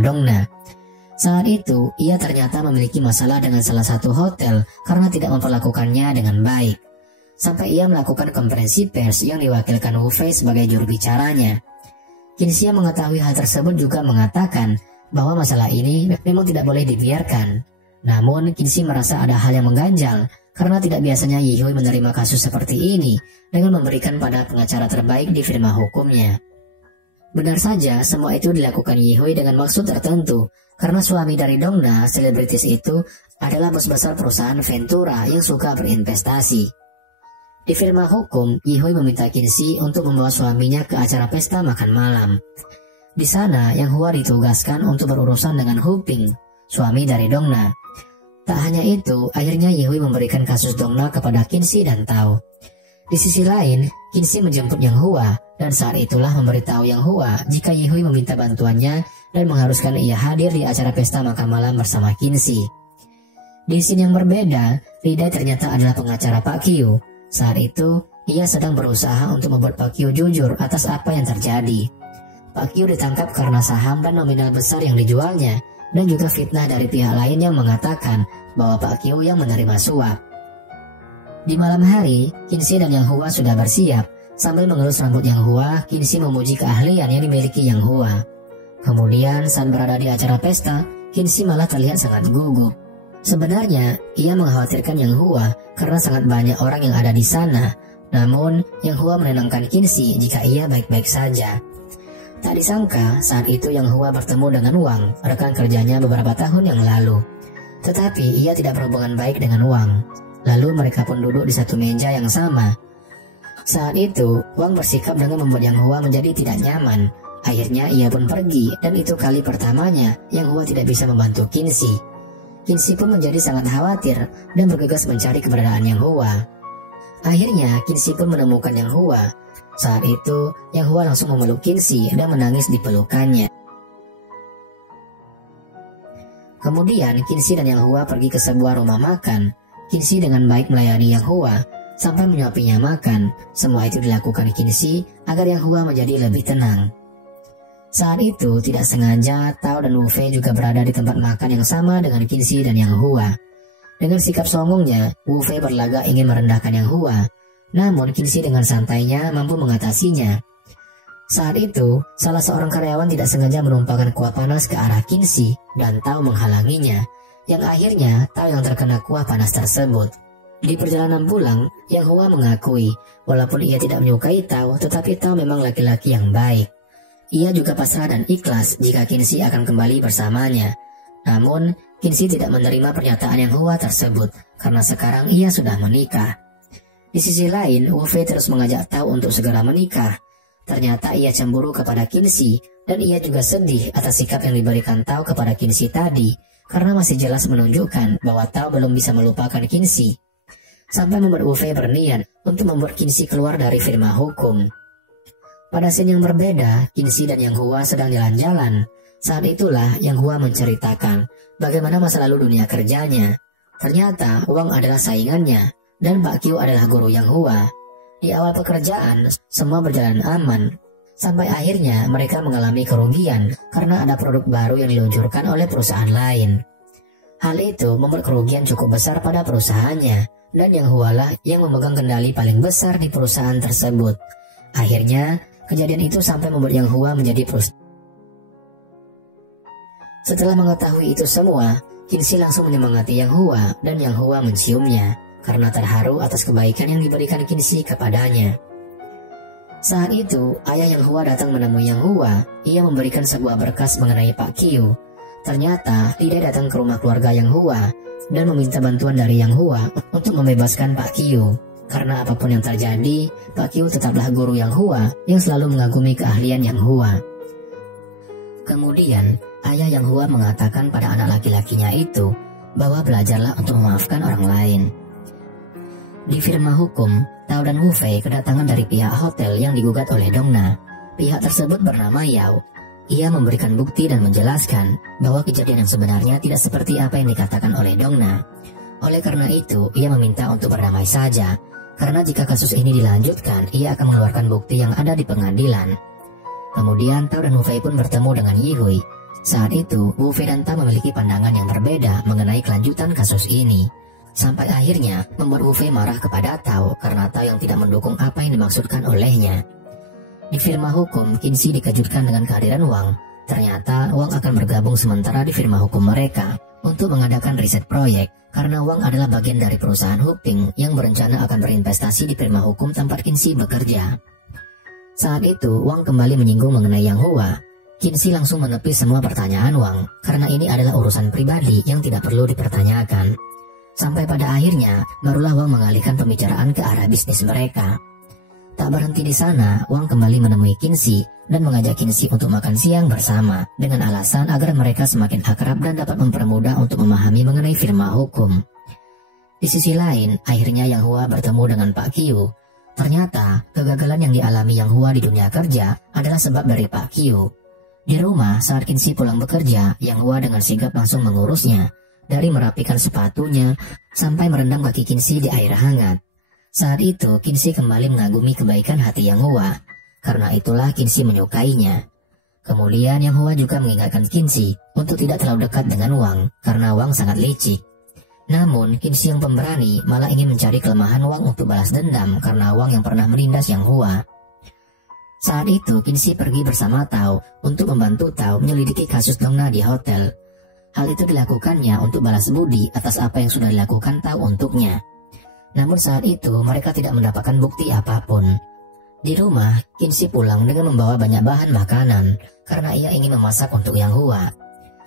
Dongna. Saat itu, ia ternyata memiliki masalah dengan salah satu hotel karena tidak memperlakukannya dengan baik. Sampai ia melakukan konferensi pers yang diwakilkan Wu Fei sebagai juru bicaranya. Qinxi yang mengetahui hal tersebut juga mengatakan bahwa masalah ini memang tidak boleh dibiarkan. Namun, Qinxi merasa ada hal yang mengganjal karena tidak biasanya Yihui menerima kasus seperti ini dengan memberikan pada pengacara terbaik di firma hukumnya. Benar saja, semua itu dilakukan Yihui dengan maksud tertentu, karena suami dari Dongna, selebritis itu, adalah bos besar perusahaan Ventura yang suka berinvestasi. Di firma hukum, Yihui meminta Qinxi untuk membawa suaminya ke acara pesta makan malam. Di sana, Yang Hua ditugaskan untuk berurusan dengan Hu Ping, suami dari Dongna. Tak hanya itu, akhirnya Yihui memberikan kasus Dongna kepada Qinxi dan Tao. Di sisi lain, Qinxi menjemput Yang Hua, dan saat itulah memberitahu Yang Hua jika Yihui meminta bantuannya dan mengharuskan ia hadir di acara pesta makan malam bersama Qinxi. Di scene yang berbeda, Li Dai ternyata adalah pengacara Pak Qiu. Saat itu, ia sedang berusaha untuk membuat Pak Qiu jujur atas apa yang terjadi. Pak Qiu ditangkap karena saham dan nominal besar yang dijualnya, dan juga fitnah dari pihak lain yang mengatakan bahwa Pak Qiu yang menerima suap. Di malam hari, Qinxi dan Yang Hua sudah bersiap. Sambil mengelus rambut Yang Hua, Qinxi memuji keahlian yang dimiliki Yang Hua. Kemudian saat berada di acara pesta, Qinxi malah terlihat sangat gugup. Sebenarnya, ia mengkhawatirkan Yang Hua karena sangat banyak orang yang ada di sana. Namun, Yang Hua menenangkan Qinxi jika ia baik-baik saja. Tak disangka, saat itu Yang Hua bertemu dengan Wang, rekan kerjanya beberapa tahun yang lalu. Tetapi, ia tidak berhubungan baik dengan Wang. Lalu mereka pun duduk di satu meja yang sama. Saat itu, Wang bersikap dengan membuat Yang Hua menjadi tidak nyaman. Akhirnya ia pun pergi, dan itu kali pertamanya Yang Hua tidak bisa membantu Qinxi. Qinxi pun menjadi sangat khawatir dan bergegas mencari keberadaan Yang Hua. Akhirnya Qinxi pun menemukan Yang Hua. Saat itu Yang Hua langsung memeluk Qinxi dan menangis di pelukannya. Kemudian Qinxi dan Yang Hua pergi ke sebuah rumah makan. Qinxi dengan baik melayani Yang Hua sampai menyuapinya makan. Semua itu dilakukan Qinxi agar Yang Hua menjadi lebih tenang. Saat itu, tidak sengaja, Tao dan Wu Fei juga berada di tempat makan yang sama dengan Qinxi dan Yang Hua. Dengan sikap songongnya, Wu Fei berlagak ingin merendahkan Yang Hua. Namun, Qinxi dengan santainya mampu mengatasinya. Saat itu, salah seorang karyawan tidak sengaja menumpahkan kuah panas ke arah Qinxi, dan Tao menghalanginya. Yang akhirnya, Tao yang terkena kuah panas tersebut. Di perjalanan pulang, Yang Hua mengakui, walaupun ia tidak menyukai Tao, tetapi Tao memang laki-laki yang baik. Ia juga pasrah dan ikhlas jika Qinxi akan kembali bersamanya. Namun, Qinxi tidak menerima pernyataan Yang Hua tersebut karena sekarang ia sudah menikah. Di sisi lain, Wu Fei terus mengajak Tao untuk segera menikah. Ternyata ia cemburu kepada Qinxi dan ia juga sedih atas sikap yang diberikan Tao kepada Qinxi tadi karena masih jelas menunjukkan bahwa Tao belum bisa melupakan Qinxi. Sampai membuat Wu Fei berniat untuk membuat Qinxi keluar dari firma hukum. Pada scene yang berbeda, Qinxi dan Yang Hua sedang jalan-jalan. Saat itulah Yang Hua menceritakan bagaimana masa lalu dunia kerjanya. Ternyata Wang adalah saingannya, dan Pak Qiu adalah guru Yang Hua. Di awal pekerjaan, semua berjalan aman. Sampai akhirnya mereka mengalami kerugian karena ada produk baru yang diluncurkan oleh perusahaan lain. Hal itu membuat kerugian cukup besar pada perusahaannya, dan Yang Hua lah yang memegang kendali paling besar di perusahaan tersebut. Akhirnya, kejadian itu sampai membuat Yang Hua menjadi frustasi. Setelah mengetahui itu semua, Qinxi langsung menyemangati Yang Hua dan Yang Hua menciumnya karena terharu atas kebaikan yang diberikan Qinxi kepadanya. Saat itu, ayah Yang Hua datang menemui Yang Hua. Ia memberikan sebuah berkas mengenai Pak Qiu. Ternyata, Li Dai datang ke rumah keluarga Yang Hua dan meminta bantuan dari Yang Hua untuk membebaskan Pak Qiu. Karena apapun yang terjadi, Pak Qiu tetaplah guru Yang Hua yang selalu mengagumi keahlian Yang Hua. Kemudian, ayah Yang Hua mengatakan pada anak laki-lakinya itu bahwa belajarlah untuk memaafkan orang lain. Di firma hukum, Tao dan Wu Fei kedatangan dari pihak hotel yang digugat oleh Dongna. Pihak tersebut bernama Yao. Ia memberikan bukti dan menjelaskan bahwa kejadian yang sebenarnya tidak seperti apa yang dikatakan oleh Dongna. Oleh karena itu, ia meminta untuk berdamai saja. Karena jika kasus ini dilanjutkan, ia akan mengeluarkan bukti yang ada di pengadilan. Kemudian Tao dan Wu Fei pun bertemu dengan Yihui. Saat itu, Wu Fei dan Tao memiliki pandangan yang berbeda mengenai kelanjutan kasus ini. Sampai akhirnya membuat Wu Fei marah kepada Tao karena Tao yang tidak mendukung apa yang dimaksudkan olehnya. Di firma hukum, Qinxi dikejutkan dengan kehadiran Wang. Ternyata Wang akan bergabung sementara di firma hukum mereka untuk mengadakan riset proyek, karena Wang adalah bagian dari perusahaan Huping yang berencana akan berinvestasi di firma hukum tempat Qinxi bekerja. Saat itu, Wang kembali menyinggung mengenai Yang Hua. Qinxi langsung menepis semua pertanyaan Wang, karena ini adalah urusan pribadi yang tidak perlu dipertanyakan. Sampai pada akhirnya, barulah Wang mengalihkan pembicaraan ke arah bisnis mereka. Tak berhenti di sana, Wang kembali menemui Qinxi dan mengajak Qinxi untuk makan siang bersama, dengan alasan agar mereka semakin akrab dan dapat mempermudah untuk memahami mengenai firma hukum. Di sisi lain, akhirnya Yang Hua bertemu dengan Pak Qiu. Ternyata, kegagalan yang dialami Yang Hua di dunia kerja adalah sebab dari Pak Qiu. Di rumah, saat Qinxi pulang bekerja, Yang Hua dengan sigap langsung mengurusnya, dari merapikan sepatunya sampai merendam kaki Qinxi di air hangat. Saat itu, Qinxi kembali mengagumi kebaikan hati Yang Hua. Karena itulah Qinxi menyukainya. Kemudian Yang Hua juga mengingatkan Qinxi untuk tidak terlalu dekat dengan Wang, karena Wang sangat licik. Namun, Qinxi yang pemberani malah ingin mencari kelemahan Wang untuk balas dendam karena Wang yang pernah menindas Yang Hua. Saat itu, Qinxi pergi bersama Tao untuk membantu Tao menyelidiki kasus Dongna di hotel. Hal itu dilakukannya untuk balas budi atas apa yang sudah dilakukan Tao untuknya. Namun saat itu mereka tidak mendapatkan bukti apapun. Di rumah, Qinxi pulang dengan membawa banyak bahan makanan karena ia ingin memasak untuk Yang Hua.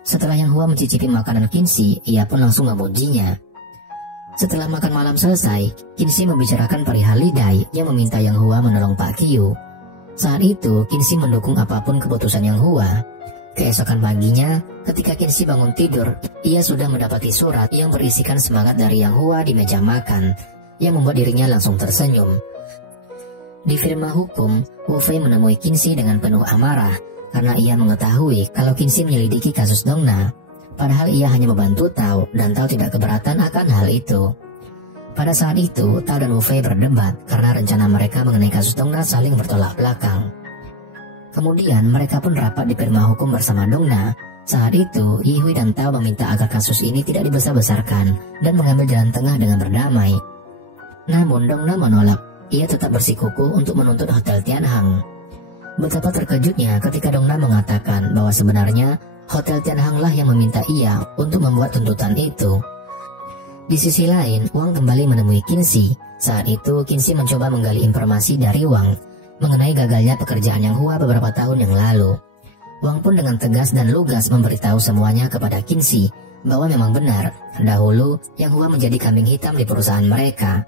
Setelah Yang Hua mencicipi makanan Qinxi, ia pun langsung memujinya. Setelah makan malam selesai, Qinxi membicarakan perihal Li Dai yang meminta Yang Hua menolong Pak Qiu. Saat itu, Qinxi mendukung apapun keputusan Yang Hua. Keesokan paginya, ketika Qinxi bangun tidur, ia sudah mendapati surat yang berisikan semangat dari Yang Hua di meja makan, yang membuat dirinya langsung tersenyum. Di firma hukum, Wu Fei menemui Qinxi dengan penuh amarah, karena ia mengetahui kalau Qinxi menyelidiki kasus Dongna, padahal ia hanya membantu Tao, dan Tao tidak keberatan akan hal itu. Pada saat itu, Tao dan Wu Fei berdebat, karena rencana mereka mengenai kasus Dongna saling bertolak belakang. Kemudian mereka pun rapat di firma hukum bersama Dongna. Saat itu, Yihui dan Tao meminta agar kasus ini tidak dibesar-besarkan dan mengambil jalan tengah dengan berdamai. Namun Dongna menolak. Ia tetap bersikukuh untuk menuntut Hotel Tianhang. Betapa terkejutnya ketika Dongna mengatakan bahwa sebenarnya Hotel Tianhang lah yang meminta ia untuk membuat tuntutan itu. Di sisi lain, Wang kembali menemui Qinxi. Saat itu, Qinxi mencoba menggali informasi dari Wang mengenai gagalnya pekerjaan Yang Hua beberapa tahun yang lalu. Wang pun dengan tegas dan lugas memberitahu semuanya kepada Qinxi bahwa memang benar, dahulu Yang Hua menjadi kambing hitam di perusahaan mereka.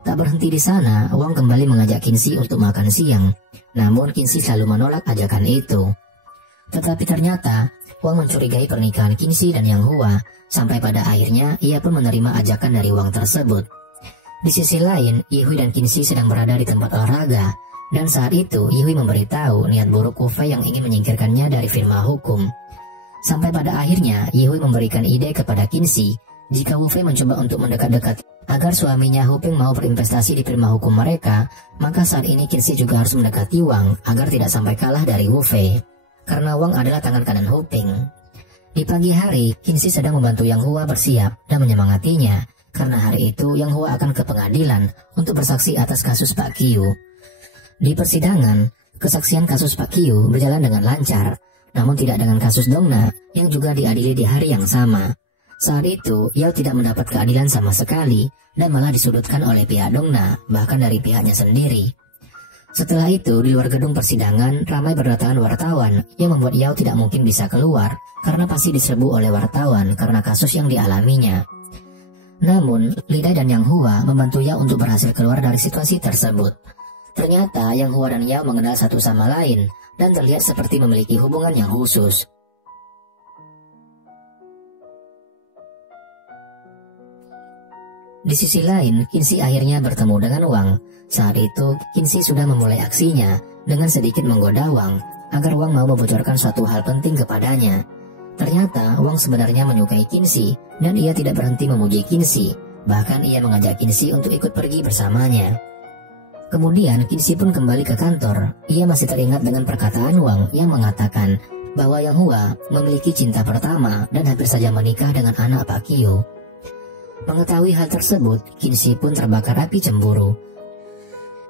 Tak berhenti di sana, Wang kembali mengajak Qinxi untuk makan siang. Namun Qinxi selalu menolak ajakan itu. Tetapi ternyata, Wang mencurigai pernikahan Qinxi dan Yang Hua, sampai pada akhirnya ia pun menerima ajakan dari Wang tersebut. Di sisi lain, Yihui dan Qinxi sedang berada di tempat olahraga. Dan saat itu, Yihui memberitahu niat buruk Wu Fei yang ingin menyingkirkannya dari firma hukum. Sampai pada akhirnya, Yihui memberikan ide kepada Qinxi, jika Wu Fei mencoba untuk mendekat-dekat agar suaminya Huping mau berinvestasi di firma hukum mereka, maka saat ini Qinxi juga harus mendekati Wang agar tidak sampai kalah dari Wu Fei. Karena Wang adalah tangan kanan Huping. Di pagi hari, Qinxi sedang membantu Yang Hua bersiap dan menyemangatinya, karena hari itu Yang Hua akan ke pengadilan untuk bersaksi atas kasus Pak Qiu. Di persidangan, kesaksian kasus Pak Qiu berjalan dengan lancar, namun tidak dengan kasus Dongna yang juga diadili di hari yang sama. Saat itu, Yao tidak mendapat keadilan sama sekali dan malah disudutkan oleh pihak Dongna, bahkan dari pihaknya sendiri. Setelah itu, di luar gedung persidangan, ramai berdatangan wartawan yang membuat Yao tidak mungkin bisa keluar karena pasti diserbu oleh wartawan karena kasus yang dialaminya. Namun, Li Dai dan Yang Hua membantu Yao untuk berhasil keluar dari situasi tersebut. Ternyata Yang Hua dan Yao mengenal satu sama lain dan terlihat seperti memiliki hubungan yang khusus. Di sisi lain, Qinxi akhirnya bertemu dengan Wang. Saat itu, Qinxi sudah memulai aksinya dengan sedikit menggoda Wang agar Wang mau membocorkan suatu hal penting kepadanya. Ternyata Wang sebenarnya menyukai Qinxi dan ia tidak berhenti memuji Qinxi. Bahkan ia mengajak Qinxi untuk ikut pergi bersamanya. Kemudian Qinxi pun kembali ke kantor. Ia masih teringat dengan perkataan Wang yang mengatakan bahwa Yang Hua memiliki cinta pertama dan hampir saja menikah dengan anak Pak Kyo. Mengetahui hal tersebut, Qin-shi pun terbakar api cemburu.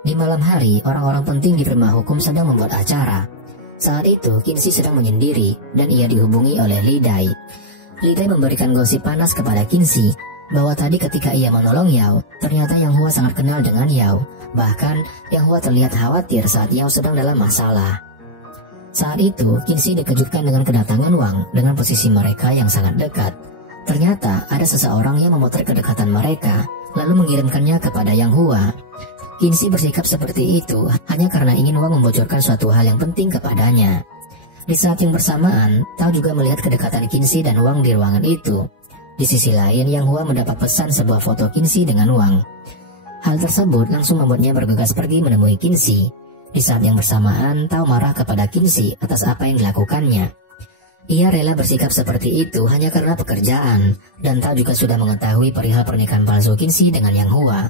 Di malam hari, orang-orang penting di firma hukum sedang membuat acara. Saat itu, Qin-shi sedang menyendiri dan ia dihubungi oleh Li Dai. Li Dai memberikan gosip panas kepada Qin-shi bahwa tadi ketika ia menolong Yao, ternyata Yang Hua sangat kenal dengan Yao. Bahkan, Yang Hua terlihat khawatir saat Yao sedang dalam masalah. Saat itu, Qin-shi dikejutkan dengan kedatangan Wang dengan posisi mereka yang sangat dekat. Ternyata ada seseorang yang memotret kedekatan mereka, lalu mengirimkannya kepada Yang Hua. Qin-shi bersikap seperti itu hanya karena ingin Wang membocorkan suatu hal yang penting kepadanya. Di saat yang bersamaan, Tao juga melihat kedekatan Qin-shi dan Wang di ruangan itu. Di sisi lain, Yang Hua mendapat pesan sebuah foto Qin-shi dengan Wang. Hal tersebut langsung membuatnya bergegas pergi menemui Qin-shi. Di saat yang bersamaan, Tao marah kepada Qin-shi atas apa yang dilakukannya. Ia rela bersikap seperti itu hanya karena pekerjaan, dan Tao juga sudah mengetahui perihal pernikahan palsu Qin-shi dengan Yang Hua.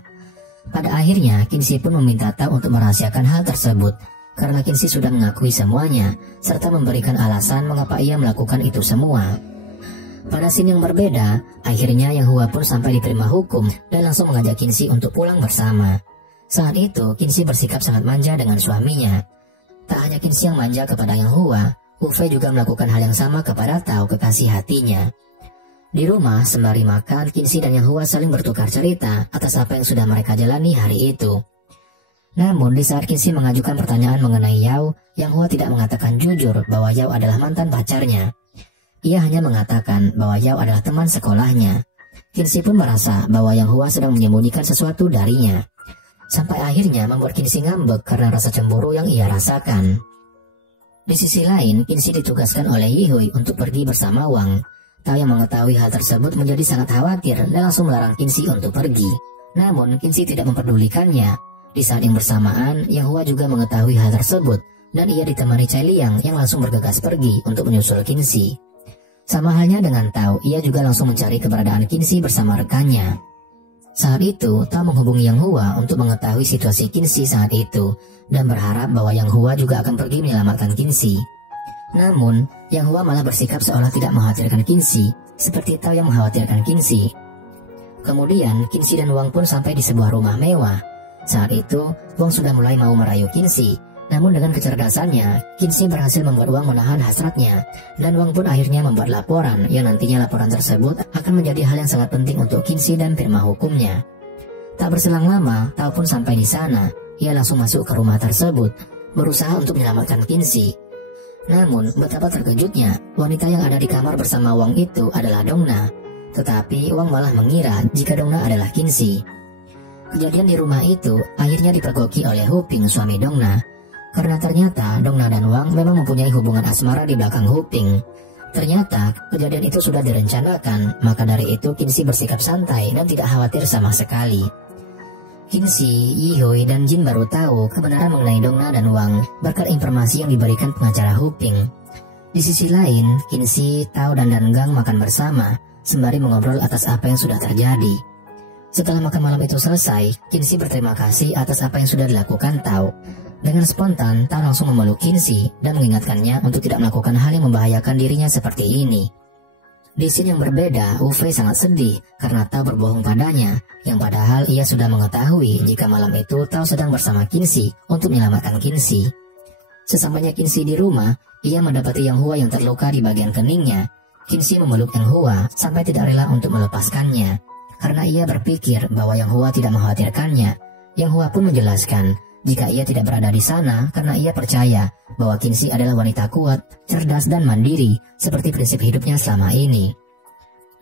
Pada akhirnya, Qin-shi pun meminta Tao untuk merahasiakan hal tersebut, karena Qin-shi sudah mengakui semuanya, serta memberikan alasan mengapa ia melakukan itu semua. Pada scene yang berbeda, akhirnya Yang Hua pun sampai di firma hukum dan langsung mengajak Qin-shi untuk pulang bersama. Saat itu, Qin-shi bersikap sangat manja dengan suaminya. Tak hanya Qin-shi yang manja kepada Yang Hua, Wu Fei juga melakukan hal yang sama kepada Tao, kekasih hatinya. Di rumah, sembari makan, Qin-shi dan Yang Hua saling bertukar cerita atas apa yang sudah mereka jalani hari itu. Namun, di saat Qin-shi mengajukan pertanyaan mengenai Yao, Yang Hua tidak mengatakan jujur bahwa Yao adalah mantan pacarnya. Ia hanya mengatakan bahwa Yao adalah teman sekolahnya. Qin-shi pun merasa bahwa Yang Hua sedang menyembunyikan sesuatu darinya. Sampai akhirnya membuat Qin-shi ngambek karena rasa cemburu yang ia rasakan. Di sisi lain, Qin-shi ditugaskan oleh Yihui untuk pergi bersama Wang. Tao yang mengetahui hal tersebut menjadi sangat khawatir dan langsung melarang Qin-shi untuk pergi. Namun, Qin-shi tidak memperdulikannya. Di saat yang bersamaan, Yang Hua juga mengetahui hal tersebut, dan ia ditemani Cai Liang yang langsung bergegas pergi untuk menyusul Qin-shi. Sama halnya dengan Tao, ia juga langsung mencari keberadaan Qin-shi bersama rekannya. Saat itu, Tao menghubungi Yang Hua untuk mengetahui situasi Qin-shi saat itu, dan berharap bahwa Yang Hua juga akan pergi menyelamatkan Qin-shi. Namun, Yang Hua malah bersikap seolah tidak mengkhawatirkan Qin-shi, seperti Tao yang mengkhawatirkan Qin-shi. Kemudian, Qin-shi dan Wang pun sampai di sebuah rumah mewah. Saat itu, Wang sudah mulai mau merayu Qin-shi. Namun dengan kecerdasannya, Qin-shi berhasil membuat Wang menahan hasratnya, dan Wang pun akhirnya membuat laporan yang nantinya laporan tersebut akan menjadi hal yang sangat penting untuk Qin-shi dan firma hukumnya. Tak berselang lama, Tao pun sampai di sana. Ia langsung masuk ke rumah tersebut, berusaha untuk menyelamatkan Qin-shi. Namun, betapa terkejutnya, wanita yang ada di kamar bersama Wang itu adalah Dongna. Tetapi Wang malah mengira jika Dongna adalah Qin-shi. Kejadian di rumah itu akhirnya dipergoki oleh Hu Ping, suami Dongna. Karena ternyata Dongna dan Wang memang mempunyai hubungan asmara di belakang Hu Ping. Ternyata kejadian itu sudah direncanakan, maka dari itu Qin-shi bersikap santai dan tidak khawatir sama sekali. Qin-shi, Yihui, dan Jin baru tahu kebenaran mengenai Dongna dan Wang berkat informasi yang diberikan pengacara Hu Ping. Di sisi lain, Qin-shi, Tao, dan Gang makan bersama, sembari mengobrol atas apa yang sudah terjadi. Setelah makan malam itu selesai, Qin-shi berterima kasih atas apa yang sudah dilakukan Tao. Dengan spontan, Tao langsung memeluk Qin-shi dan mengingatkannya untuk tidak melakukan hal yang membahayakan dirinya seperti ini. Di scene yang berbeda, Wu Fei sangat sedih karena Tao berbohong padanya, yang padahal ia sudah mengetahui jika malam itu Tao sedang bersama Qin-shi untuk menyelamatkan Qin-shi. Sesampainya Qin-shi di rumah, ia mendapati Yang Hua yang terluka di bagian keningnya. Qin-shi memeluk Yang Hua sampai tidak rela untuk melepaskannya. Karena ia berpikir bahwa Yang Hua tidak mengkhawatirkannya, Yang Hua pun menjelaskan jika ia tidak berada di sana karena ia percaya bahwa Qin-shi adalah wanita kuat, cerdas, dan mandiri seperti prinsip hidupnya selama ini.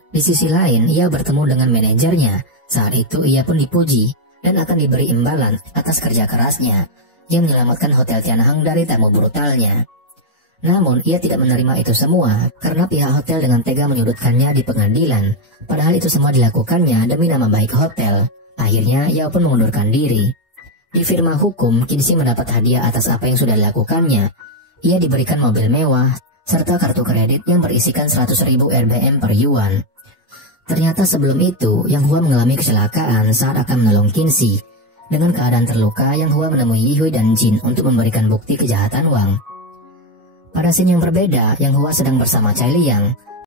Di sisi lain, ia bertemu dengan manajernya. Saat itu ia pun dipuji dan akan diberi imbalan atas kerja kerasnya yang menyelamatkan Hotel Tianhang dari tamu brutalnya. Namun ia tidak menerima itu semua karena pihak hotel dengan tega menyudutkannya di pengadilan. Padahal itu semua dilakukannya demi nama baik hotel. Akhirnya ia pun mengundurkan diri. Di firma hukum, Qin-shi mendapat hadiah atas apa yang sudah dilakukannya. Ia diberikan mobil mewah, serta kartu kredit yang berisikan 100.000 RBM per yuan. Ternyata sebelum itu, Yang Hua mengalami kecelakaan saat akan menolong Qin-shi. Dengan keadaan terluka, Yang Hua menemui Yihui dan Jin untuk memberikan bukti kejahatan Wang. Pada scene yang berbeda, Yang Hua sedang bersama Chai Liang.